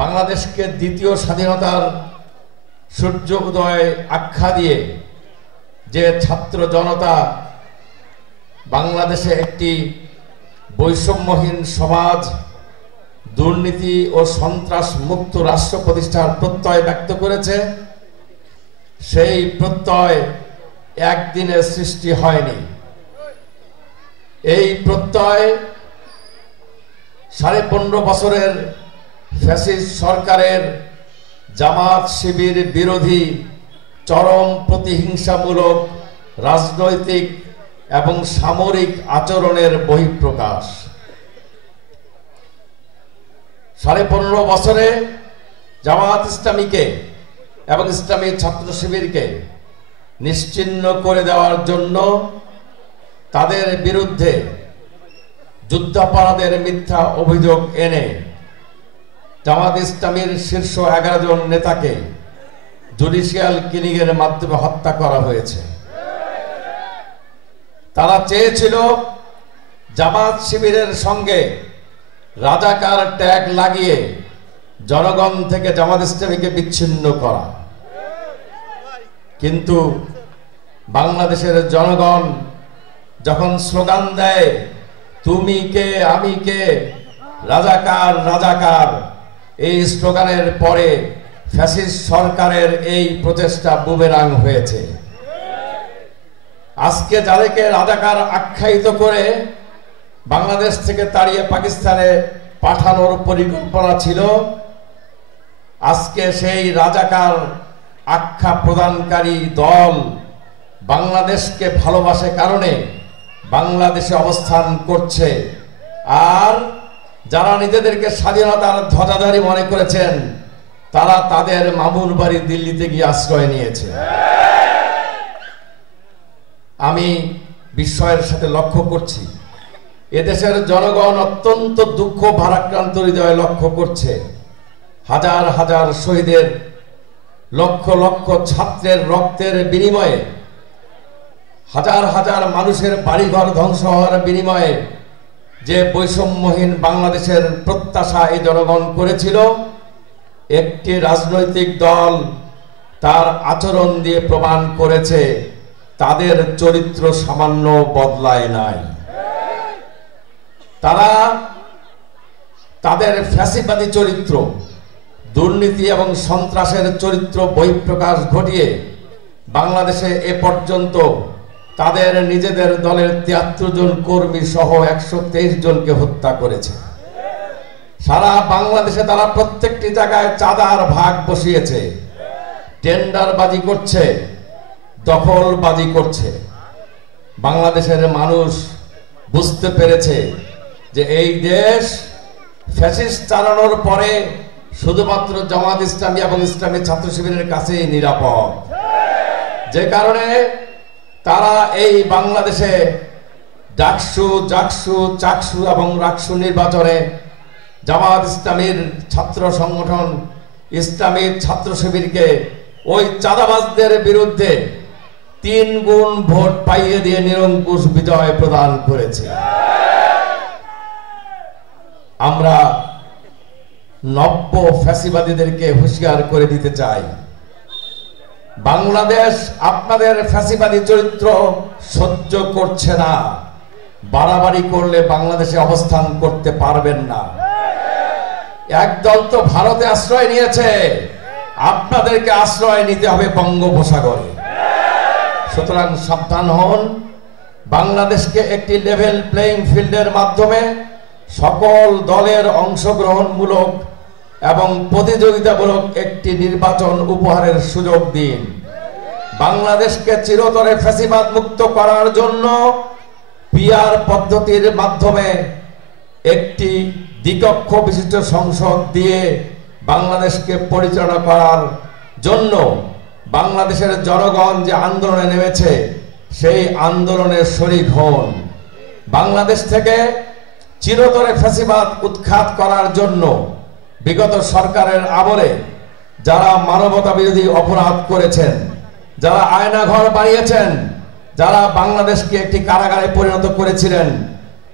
বাংলাদেশকে দ্বিতীয় স্বাধীনতার সূর্য উদয় আখ্যা দিয়ে যে ছাত্র জনতা বাংলাদেশে একটি বৈষম্যহীন সমাজ, দুর্নীতি ও সন্ত্রাস মুক্ত রাষ্ট্র প্রতিষ্ঠার প্রত্যয় ব্যক্ত করেছে, সেই প্রত্যয় একদিনে সৃষ্টি হয়নি। এই প্রত্যয় 15.5 বছরের ফ্যাসিস্ট সরকারের জামাত শিবির বিরোধী চরম প্রতিহিংসামূলক রাজনৈতিক এবং সামরিক আচরণের বহিঃপ্রকাশ। 15.5 বছরে জামাত ইসলামীকে এবং ইসলামী ছাত্র শিবিরকে নিশ্চিহ্ন করে দেওয়ার জন্য তাদের বিরুদ্ধে যুদ্ধাপরাধের মিথ্যা অভিযোগ এনে জামাত ইসলামীর শীর্ষ 11 জন নেতাকে জুডিশিয়াল কিলিং এর মাধ্যমে হত্যা করা হয়েছে। তারা চেয়েছিল জামাত শিবিরের সঙ্গে রাজাকার ট্যাগ লাগিয়ে জনগণ থেকে জামাত ইসলামীকে বিচ্ছিন্ন করা, কিন্তু বাংলাদেশের জনগণ যখন স্লোগান দেয় তুমি কে আমি কে, রাজাকার রাজাকার, এই স্লোগানের পরে ফ্যাসিস্ট সরকারের এই প্রচেষ্টা বুমেরাং হয়েছে। আজকে যাদেরকে রাজাকার আখ্যায়িত করে বাংলাদেশ থেকে তাড়িয়ে পাকিস্তানে পাঠানোর পরিকল্পনা ছিল, আজকে সেই রাজাকার আখ্যা প্রদানকারী দল বাংলাদেশকে ভালোবাসে কারণে বাংলাদেশে অবস্থান করছে। আর যারা নিজেদেরকে স্বাধীনতার ধ্বজাধারী মনে করেছেন তারা তাদের মামুর বাড়ি দিল্লিতে গিয়ে আশ্রয় নিয়েছে। আমি বিস্ময়ের সাথে লক্ষ্য করছি এদেশের জনগণ অত্যন্ত দুঃখ ভারাক্রান্ত হৃদয়ে লক্ষ্য করছে হাজার হাজার শহীদের, লক্ষ লক্ষ ছাত্রের রক্তের বিনিময়ে, হাজার হাজার মানুষের বাড়িঘর ধ্বংস হওয়ার বিনিময়ে যে বৈষম্যহীন বাংলাদেশের প্রত্যাশা এই জনগণ করেছিল, একটি রাজনৈতিক দল তার আচরণ দিয়ে প্রমাণ করেছে তাদের চরিত্র সামান্য বদলায় নাই। তারা তাদের ফ্যাসিবাদী চরিত্র, দুর্নীতি এবং সন্ত্রাসের চরিত্র বহিঃপ্রকাশ ঘটিয়ে বাংলাদেশে এ পর্যন্ত তাদের নিজেদের দলের 73 জন কর্মী সহ 123 জনকে হত্যা করেছে। সারা বাংলাদেশে তারা প্রত্যেকটি জায়গায় চাঁদার ভাগ বসিয়েছে, টেন্ডারবাজি করছে, দখলবাজি করছে। বাংলাদেশের মানুষ বুঝতে পেরেছে যে এই দেশ ফ্যাসিস্ট চালানোর পরে শুধুমাত্র জামাত ইসলামী এবং ইসলামী ছাত্র শিবিরের কাছেই নিরাপদ, যে কারণে তারা এই বাংলাদেশে ডাকসু, জাকসু, চাকসু এবং রাকসু নির্বাচনে জামাত ইসলামীর ছাত্র সংগঠন ইসলামী ছাত্র শিবিরকে ওই চাঁদাবাজদের বিরুদ্ধে 3 গুণ ভোট পাইয়ে দিয়ে নিরঙ্কুশ বিজয় প্রদান করেছে। আমরা নব্য ফ্যাসিবাদীদেরকে হুঁশিয়ার করে দিতে চাই, বাংলাদেশ আপনাদের ফ্যাসিবাদী চরিত্র সহ্য করছে না। বাড়াবাড়ি করলে বাংলাদেশে অবস্থান করতে পারবেন না। একদল তো ভারতে আশ্রয় নিয়েছে, আপনাদেরকে আশ্রয় নিতে হবে বঙ্গোপসাগরে। সুতরাং সাবধান হন। বাংলাদেশকে একটি লেভেল প্লেইং ফিল্ডের মাধ্যমে সকল দলের অংশগ্রহণমূলক এবং প্রতিযোগিতামূলক একটি নির্বাচন উপহারের সুযোগ দিন। বাংলাদেশকে চিরতরে ফ্যাসিবাদ মুক্ত করার জন্য পিআর পদ্ধতির মাধ্যমে একটি দ্বিকক্ষ বিশিষ্ট সংসদ দিয়ে বাংলাদেশকে পরিচালনা করার জন্য বাংলাদেশের জনগণ যে আন্দোলনে নেমেছে সেই আন্দোলনের শরিক হন। বাংলাদেশ থেকে চিরতরে ফ্যাসিবাদ উৎখাত করার জন্য বিগত সরকারের আমলে যারা মানবতা বিরোধী অপরাধ করেছেন, যারা আয়নাঘর বানিয়েছেন, যারা বাংলাদেশকে একটি কারাগারে পরিণত করেছিলেন,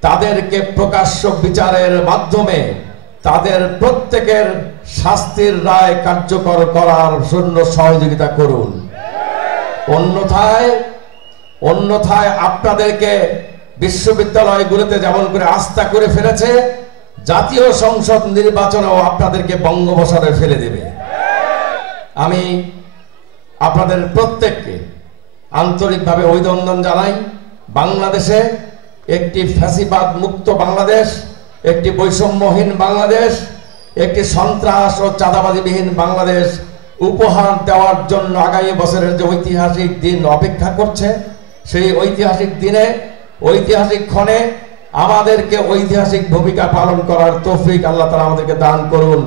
তাদেরকে প্রকাশ্য বিচারের মাধ্যমে তাদের প্রত্যেকের শাস্তির রায় কার্যকর করার জন্য সহযোগিতা করুন। অন্যথায় আপনাদেরকে বিশ্ববিদ্যালয়গুলোতে যেমন করে আস্থা করে ফেলেছে, জাতীয় সংসদ নির্বাচনেও আপনাদেরকে বঙ্গোপসাগরে ফেলে দেবে। আমি আপনাদের প্রত্যেককে আন্তরিকভাবে অভিনন্দন জানাই। বাংলাদেশে একটি ফ্যাসিবাদ মুক্ত বাংলাদেশ, একটি বৈষম্যহীন বাংলাদেশ, একটি সন্ত্রাস ও চাঁদাবাজিবিহীন বাংলাদেশ উপহার দেওয়ার জন্য আগামী বছরের যে ঐতিহাসিক দিন অপেক্ষা করছে, সেই ঐতিহাসিক দিনে, ঐতিহাসিক ক্ষণে আমাদেরকে ঐতিহাসিক ভূমিকা পালন করার তৌফিক আল্লাহ তাআলা আমাদেরকে দান করুন।